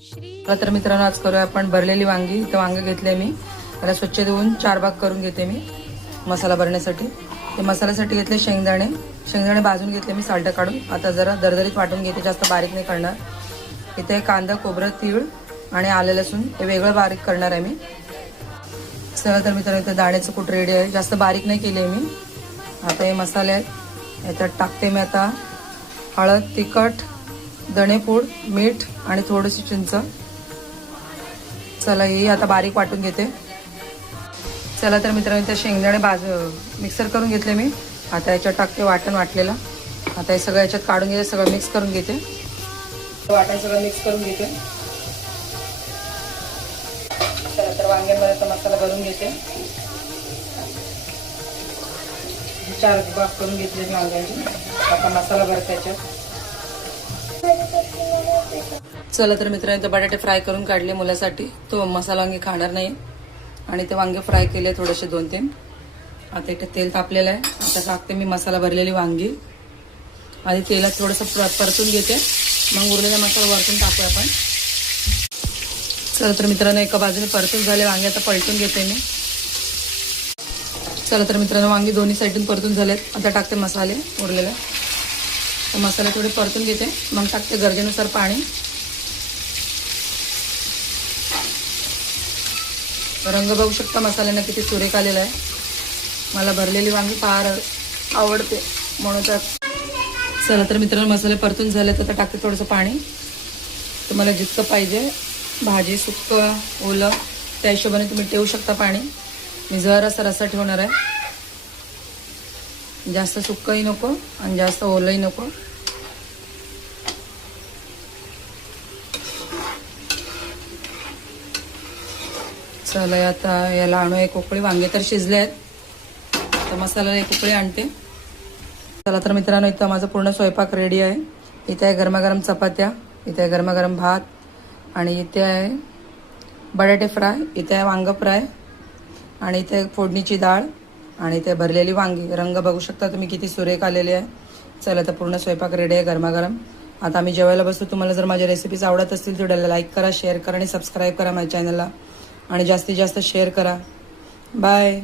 तर मित्रांनो, आज करूया आपण भरलेली वांगी. तर वांगे घेतले मी, त्याला स्वच्छ धुवून 4 भाग करून घेते मी मसाला भरण्यासाठी. ते मसाल्यासाठी घेतले शेंगदाणे भाजून घेतले मी साल्ट काढून. आता जरा दरदरीत वाटून घेते, जास्त बारीक नाही करणार. इथे कांदा, खोबरं, तीळ आणि आलं लसूण हे वेगळं बारीक करणार आहे मी. चला तर मित्रांनो, इथे दाण्याचं कूट रेडी आहे, जास्त बारीक नाही केले मी. आता हे मसाले आहेत, याच्यात टाकते मी आता हळद, तिखट, धणेपूड, मीठ आणि थोडीशी चिंच. चला हे आता बारीक वाटून घेते. चला तर मित्रांनो, इथे शेंगदाणे मिक्सर करून घेतले मी. आता याच्यात टाकते वाटण वाटलेलं. आता हे सगळं याच्यात काढून घेते, सगळं मिक्स करून घेते. वाटण सगळं मिक्स करून घेते. चला तर वांग्यांमध्ये आता मसाला भरून घेते. 4 भाग करून घेतले मी वांग्यांची. आता मसाला भरते याच्यात. चला तर मित्रांनो, बटाटे फ्राय करून काढले मुलासाठी. तो मसाला वांगे खाणार नाही आणि ते वांगे फ्राय केले थोडेसे 2-3. आता इथे तेल तापलेलं आहे. आता टाकते मी मसाला भरलेली वांगी. आधी तेलात थोडंसं परतून घेते, मग उरलेला मसाला वरतून टाकूया आपण. चला तर मित्रांनो, एका बाजूने परतून झाले वांगे, आता पलटून घेते मी. चला तर मित्रांनो, वांगी दोन्ही साईडून परतून झालेत. आता टाकते मसाले उरलेले. तर मसाले थोडे परतून घेते, मग टाकते गरजेनुसार पाणी. रंग बघू शकता मसाल्यांना किती सुरेख आलेला आहे. मला भरलेली वांगी फार आवडते म्हणून तर. चला तर मित्रांनो, मसाले परतून झाले तर टाकते थोडंसं पाणी. तुम्हाला जितकं पाहिजे, भाजी सुक्कं ओलं त्या हिशोबाने तुम्ही ठेवू शकता पाणी. मी जरासा रस्सा ठेवणार आहे, जास्त सुक्कंही नको आणि जास्त ओलंही नको. चला आता याला आणू एक उकळी. वांगे तर शिजले आहेत, तर मसाल्याला एक उकळी आणते. चला तर मित्रांनो, इथं माझं पूर्ण स्वयंपाक रेडी आहे. इथे आहे गरमागरम चपात्या, इथे आहे गरमागरम भात, आणि इथे आहे बटाटे फ्राय, इथे आहे वांग फ्राय, आणि इथे फोडणीची डाळ, आणि इथे भरलेली वांगी. रंग बघू शकता तुम्ही किती सुरेख आलेले आहे. चला तर पूर्ण स्वयंपाक रेडी आहे गरमागरम. आता आम्ही जेवायला बसतो. तुम्हाला जर माझ्या रेसिपीज आवडत असतील तर व्हिडिओला लाईक करा, शेअर करा आणि सबस्क्राईब करा माझ्या चॅनलला, आणि जास्तीत जास्त शेअर करा. बाय.